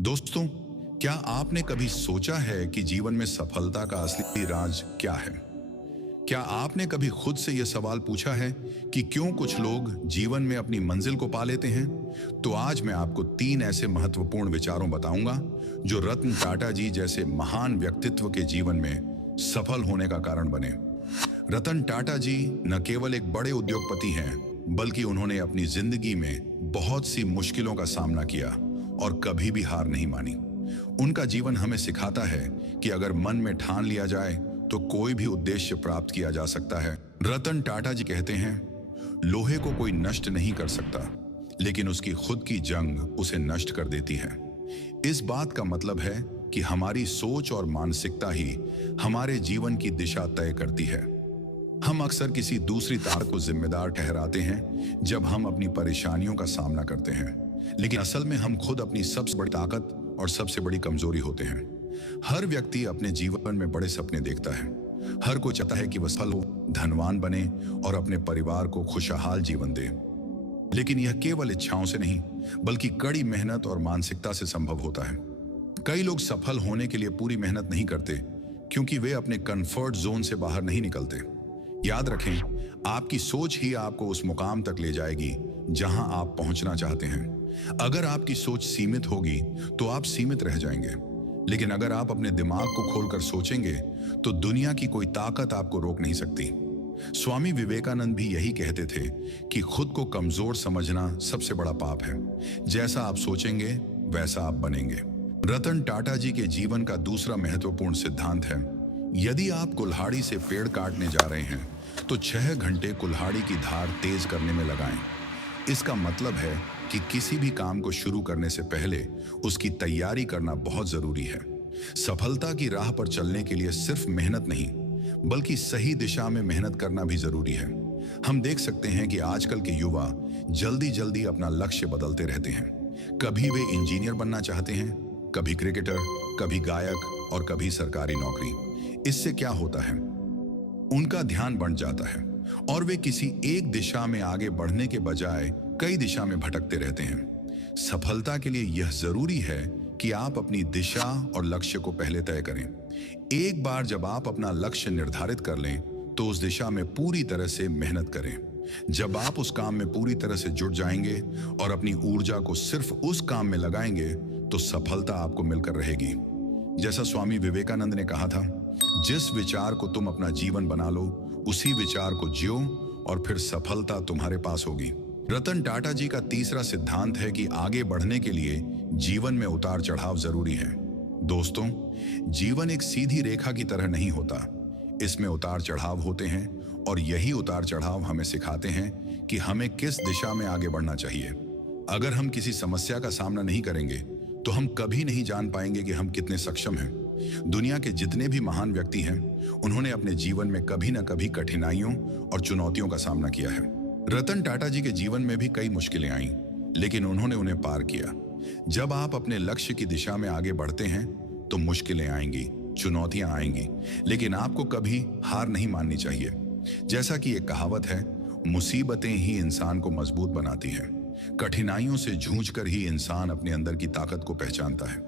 दोस्तों, क्या आपने कभी सोचा है कि जीवन में सफलता का असली राज क्या है? क्या आपने कभी खुद से यह सवाल पूछा है कि क्यों कुछ लोग जीवन में अपनी मंजिल को पा लेते हैं? तो आज मैं आपको 3 ऐसे महत्वपूर्ण विचारों बताऊंगा जो रतन टाटा जी जैसे महान व्यक्तित्व के जीवन में सफल होने का कारण बने। रतन टाटा जी न केवल एक बड़े उद्योगपति हैं, बल्कि उन्होंने अपनी जिंदगी में बहुत सी मुश्किलों का सामना किया और कभी भी हार नहीं मानी। उनका जीवन हमें सिखाता है कि अगर मन में ठान लिया जाए तो कोई भी उद्देश्य प्राप्त किया जा सकता है। रतन टाटा जी कहते हैं, लोहे को कोई नष्ट नहीं कर सकता, लेकिन उसकी खुद की जंग उसे नष्ट कर देती है। इस बात का मतलब है कि हमारी सोच और मानसिकता ही हमारे जीवन की दिशा तय करती है। हम अक्सर किसी दूसरी ताकत को जिम्मेदार ठहराते हैं जब हम अपनी परेशानियों का सामना करते हैं, लेकिन असल में हम खुद अपनी सबसे बड़ी ताकत और सबसे बड़ी कमजोरी होते हैं। हर व्यक्ति अपने जीवन में बड़े सपने देखता है। हर कोई चाहता है कि वह सफल हो, धनवान बने और अपने परिवार को खुशहाल जीवन दे। लेकिन यह केवल इच्छाओं से नहीं, बल्कि कड़ी मेहनत और मानसिकता से संभव होता है। कई लोग सफल होने के लिए पूरी मेहनत नहीं करते क्योंकि वे अपने कंफर्ट जोन से बाहर नहीं निकलते। याद रखें, आपकी सोच ही आपको उस मुकाम तक ले जाएगी जहां आप पहुंचना चाहते हैं। अगर आपकी सोच सीमित होगी तो आप सीमित रह जाएंगे, लेकिन अगर आप अपने दिमाग को खोलकर सोचेंगे तो दुनिया की कोई ताकत आपको रोक नहीं सकती। स्वामी विवेकानंद भी यही कहते थे कि खुद को कमजोर समझना सबसे बड़ा पाप है। जैसा आप सोचेंगे वैसा आप बनेंगे। रतन टाटा जी के जीवन का दूसरा महत्वपूर्ण सिद्धांत है, यदि आप कुल्हाड़ी से पेड़ काटने जा रहे हैं तो 6 घंटे कुल्हाड़ी की धार तेज करने में लगाएं। इसका मतलब है कि किसी भी काम को शुरू करने से पहले उसकी तैयारी करना बहुत जरूरी है। सफलता की राह पर चलने के लिए सिर्फ मेहनत नहीं, बल्कि सही दिशा में मेहनत करना भी जरूरी है। हम देख सकते हैं कि आजकल के युवा जल्दी जल्दी अपना लक्ष्य बदलते रहते हैं। कभी वे इंजीनियर बनना चाहते हैं, कभी क्रिकेटर, कभी गायक और कभी सरकारी नौकरी। इससे क्या होता है, उनका ध्यान बढ़ जाता है और वे किसी एक दिशा में आगे बढ़ने के बजाय कई दिशा में भटकते रहते हैं। सफलता के लिए यह जरूरी है कि आप अपनी दिशा और लक्ष्य को पहले तय करें। एक बार जब आप अपना लक्ष्य निर्धारित कर लें तो उस दिशा में पूरी तरह से मेहनत करें। जब आप उस काम में पूरी तरह से जुट जाएंगे और अपनी ऊर्जा को सिर्फ उस काम में लगाएंगे तो सफलता आपको मिलकर रहेगी। जैसा स्वामी विवेकानंद ने कहा था, जिस विचार को तुम अपना जीवन बना लो, उसी विचार को जियो और फिर सफलता तुम्हारे पास होगी। रतन टाटा जी का तीसरा सिद्धांत है कि आगे बढ़ने के लिए जीवन में उतार चढ़ाव जरूरी है। दोस्तों, जीवन एक सीधी रेखा की तरह नहीं होता, इसमें उतार चढ़ाव होते हैं और यही उतार चढ़ाव हमें सिखाते हैं कि हमें किस दिशा में आगे बढ़ना चाहिए। अगर हम किसी समस्या का सामना नहीं करेंगे तो हम कभी नहीं जान पाएंगे कि हम कितने सक्षम हैं। दुनिया के जितने भी महान व्यक्ति हैं, उन्होंने अपने जीवन में कभी न कभी कठिनाइयों और चुनौतियों का सामना किया है। रतन टाटा जी के जीवन में भी कई मुश्किलें आईं, लेकिन उन्होंने उन्हें पार किया। जब आप अपने लक्ष्य की दिशा में आगे बढ़ते हैं तो मुश्किलें आएंगी, चुनौतियां आएंगी, लेकिन आपको कभी हार नहीं माननी चाहिए। जैसा कि एक कहावत है, मुसीबतें ही इंसान को मजबूत बनाती हैं। कठिनाइयों से जूझकर ही इंसान अपने अंदर की ताकत को पहचानता है,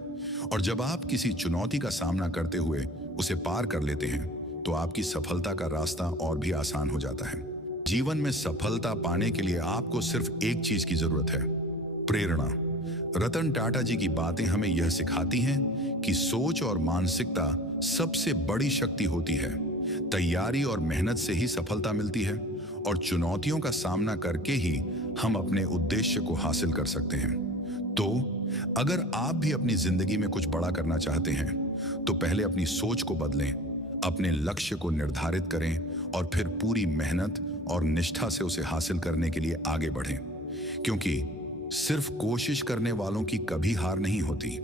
और जब आप किसी चुनौती का सामना करते हुए उसे पार कर लेते हैं तो आपकी सफलता का रास्ता और भी आसान हो जाता है। जीवन में सफलता पाने के लिए आपको सिर्फ एक चीज की जरूरत है, प्रेरणा। रतन टाटा जी की बातें हमें यह सिखाती हैं कि सोच और मानसिकता सबसे बड़ी शक्ति होती है। तैयारी और मेहनत से ही सफलता मिलती है और चुनौतियों का सामना करके ही हम अपने उद्देश्य को हासिल कर सकते हैं। तो अगर आप भी अपनी जिंदगी में कुछ बड़ा करना चाहते हैं तो पहले अपनी सोच को बदलें, अपने लक्ष्य को निर्धारित करें और फिर पूरी मेहनत और निष्ठा से उसे हासिल करने के लिए आगे बढ़ें, क्योंकि सिर्फ कोशिश करने वालों की कभी हार नहीं होती।